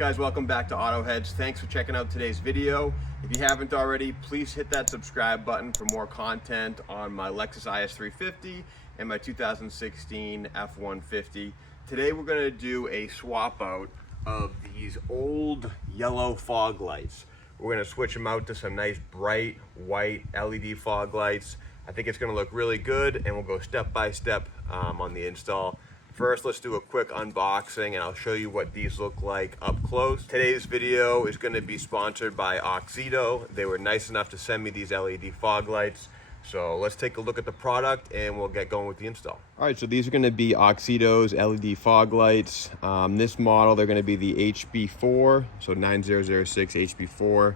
Guys, welcome back to Auto Heads. Thanks for checking out today's video. If you haven't already, please hit that subscribe button for more content on my Lexus IS350 and my 2016 F150. Today we're going to do a swap out of these old yellow fog lights. We're going to switch them out to some nice bright white LED fog lights. I think it's going to look really good, and we'll go step by step on the install. First, let's do a quick unboxing and I'll show you what these look like up close. Today's video is going to be sponsored by Auxito. They were nice enough to send me these LED fog lights. So let's take a look at the product and we'll get going with the install. All right, so these are going to be Auxito's LED fog lights. This model, they're going to be the HB4, so 9006 HB4.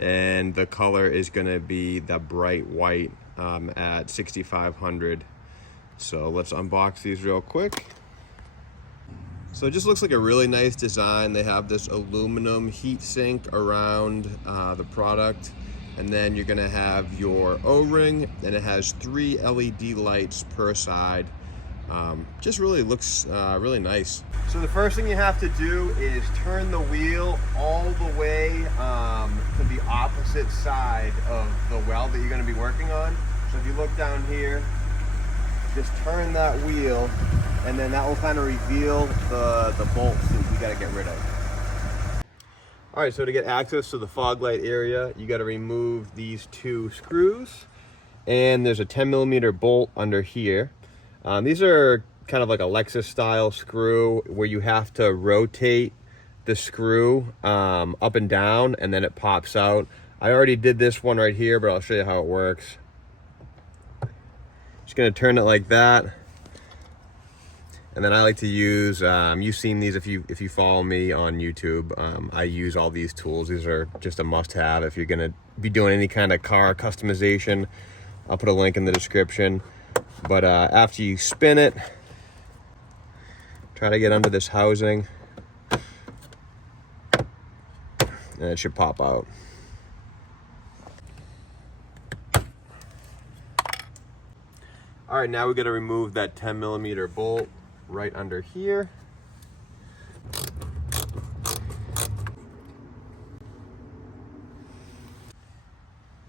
And the color is going to be the bright white at 6500. So let's unbox these real quick. So it just looks like a really nice design. They have this aluminum heat sink around the product, and then you're gonna have your O-ring, and it has 3 LED lights per side. Just really looks really nice. So the first thing you have to do is turn the wheel all the way to the opposite side of the weld that you're gonna be working on. So if you look down here, just turn that wheel, and then that will kind of reveal the bolts that you got to get rid of. All right, so to get access to the fog light area, you got to remove these 2 screws, and there's a 10mm bolt under here. These are kind of like a Lexus style screw where you have to rotate the screw up and down, and then it pops out. I already did this one right here, but I'll show you how it works. Just gonna turn it like that, and then I like to use you've seen these if you follow me on YouTube. I use all these tools. These are just a must-have if you're gonna be doing any kind of car customization. I'll put a link in the description. But after you spin it, try to get under this housing, and it should pop out. All right, now we got to remove that 10mm bolt right under here.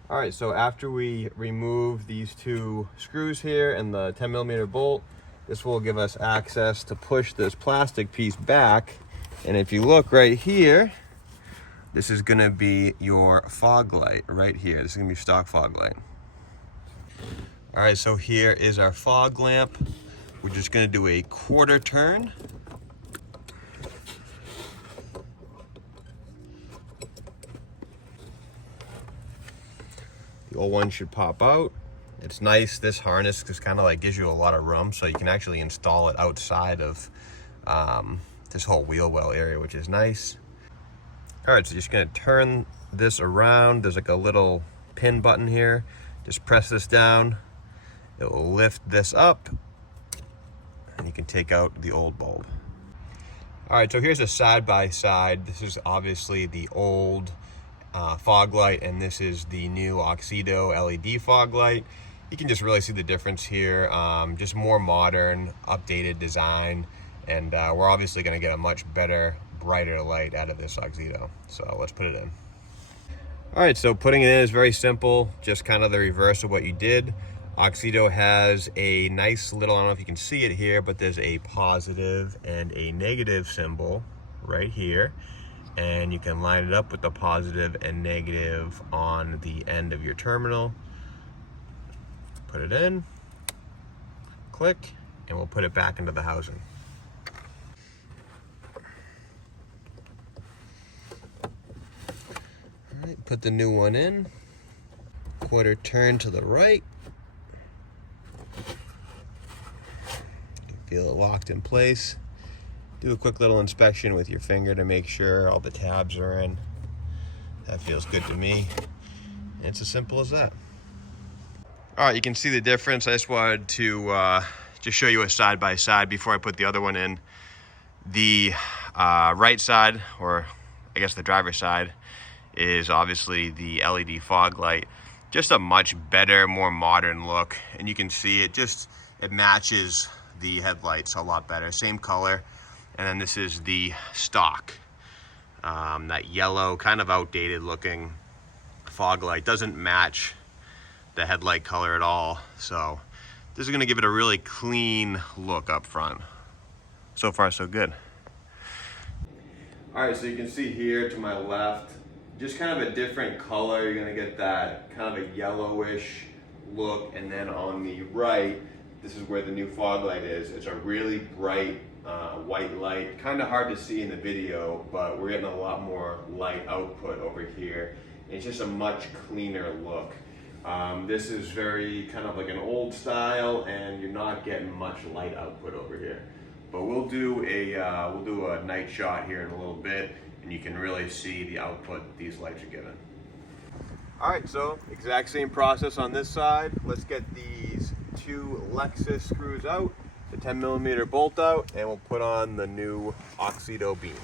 All right, so after we remove these 2 screws here and the 10mm bolt, this will give us access to push this plastic piece back. And if you look right here, this is gonna be your fog light right here. This is gonna be stock fog light. All right, so here is our fog lamp. We're just gonna do a 1/4 turn. The old one should pop out. It's nice, this harness just kind of like gives you a lot of room, so you can actually install it outside of this whole wheel well area, which is nice. All right, so you're just gonna turn this around. There's like a little pin button here. Just press this down. It will lift this up, and you can take out the old bulb. All right, so here's a side-by-side. This is obviously the old fog light, and this is the new Auxito LED fog light. You can just really see the difference here. Just more modern, updated design, and we're obviously gonna get a much better, brighter light out of this Auxito. So let's put it in. All right, so putting it in is very simple, just kind of the reverse of what you did. Auxito has a nice little, I don't know if you can see it here, but there's a positive and a negative symbol right here. And you can line it up with the positive and negative on the end of your terminal. Put it in, click, and we'll put it back into the housing. All right, put the new one in. 1/4 turn to the right. Feel it locked in place. Do a quick little inspection with your finger to make sure all the tabs are in. That feels good to me. And it's as simple as that. All right, you can see the difference. I just wanted to just show you a side-by-side before I put the other one in. The right side, or I guess the driver's side, is obviously the LED fog light. Just a much better, more modern look. And you can see it matches the headlights a lot better. Same color. And then this is the stock. That yellow, kind of outdated looking fog light doesn't match the headlight color at all. So this is gonna give it a really clean look up front. So far, so good. All right, so you can see here to my left, just kind of a different color. You're gonna get that kind of a yellowish look. And then on the right, this is where the new fog light is. It's a really bright white light. Kind of hard to see in the video, but we're getting a lot more light output over here. It's just a much cleaner look. This is very kind of like an old style, and you're not getting much light output over here. But we'll do a night shot here in a little bit, and you can really see the output these lights are giving. All right, so exact same process on this side. Let's get these two Lexus screws out, the 10mm bolt out, and we'll put on the new Auxito beam.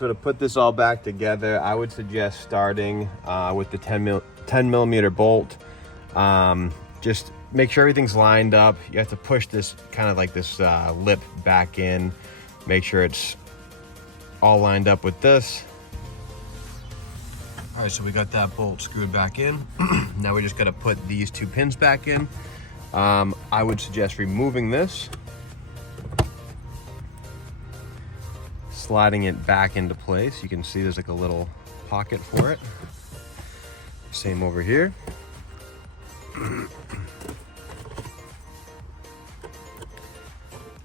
So to put this all back together, I would suggest starting with the 10mm bolt. Just make sure everything's lined up. You have to push this kind of like this lip back in. Make sure it's all lined up with this. All right, so we got that bolt screwed back in. Now we just got to put these two pins back in. I would suggest removing this, sliding it back into place. You can see there's like a little pocket for it. Same over here.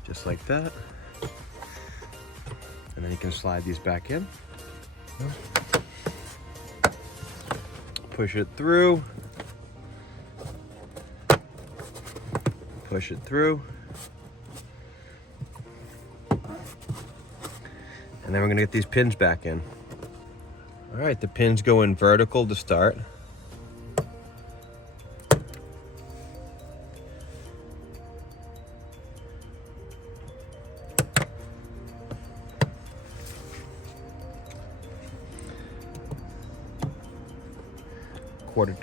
Just like that. And then you can slide these back in. Push it through. Push it through. And then we're gonna get these pins back in. All right, the pins go in vertical to start. Quarter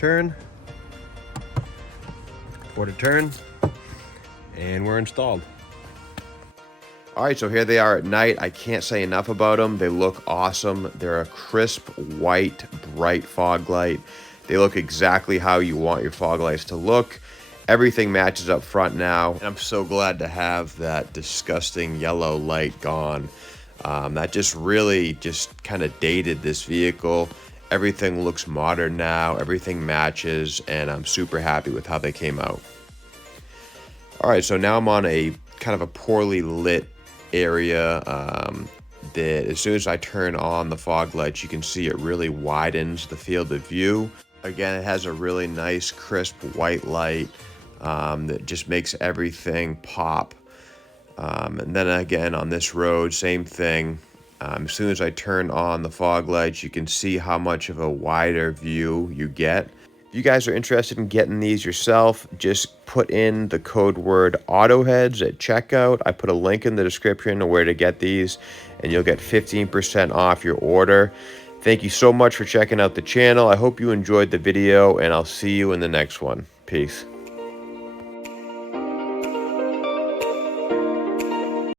turn, and we're installed. All right, so here they are at night. I can't say enough about them. They look awesome. They're a crisp, white, bright fog light. They look exactly how you want your fog lights to look. Everything matches up front now. And I'm so glad to have that disgusting yellow light gone. That just really just kind of dated this vehicle. Everything looks modern now. Everything matches, and I'm super happy with how they came out. All right, so now I'm on a kind of a poorly lit area that as soon as I turn on the fog lights, you can see it really widens the field of view. Again, it has a really nice crisp white light that just makes everything pop. And then again on this road, same thing. As soon as I turn on the fog lights, you can see how much of a wider view you get. If you guys are interested in getting these yourself, just put in the code word AutoHeads at checkout. I put a link in the description of where to get these, and you'll get 15% off your order. Thank you so much for checking out the channel. I hope you enjoyed the video, and I'll see you in the next one. Peace.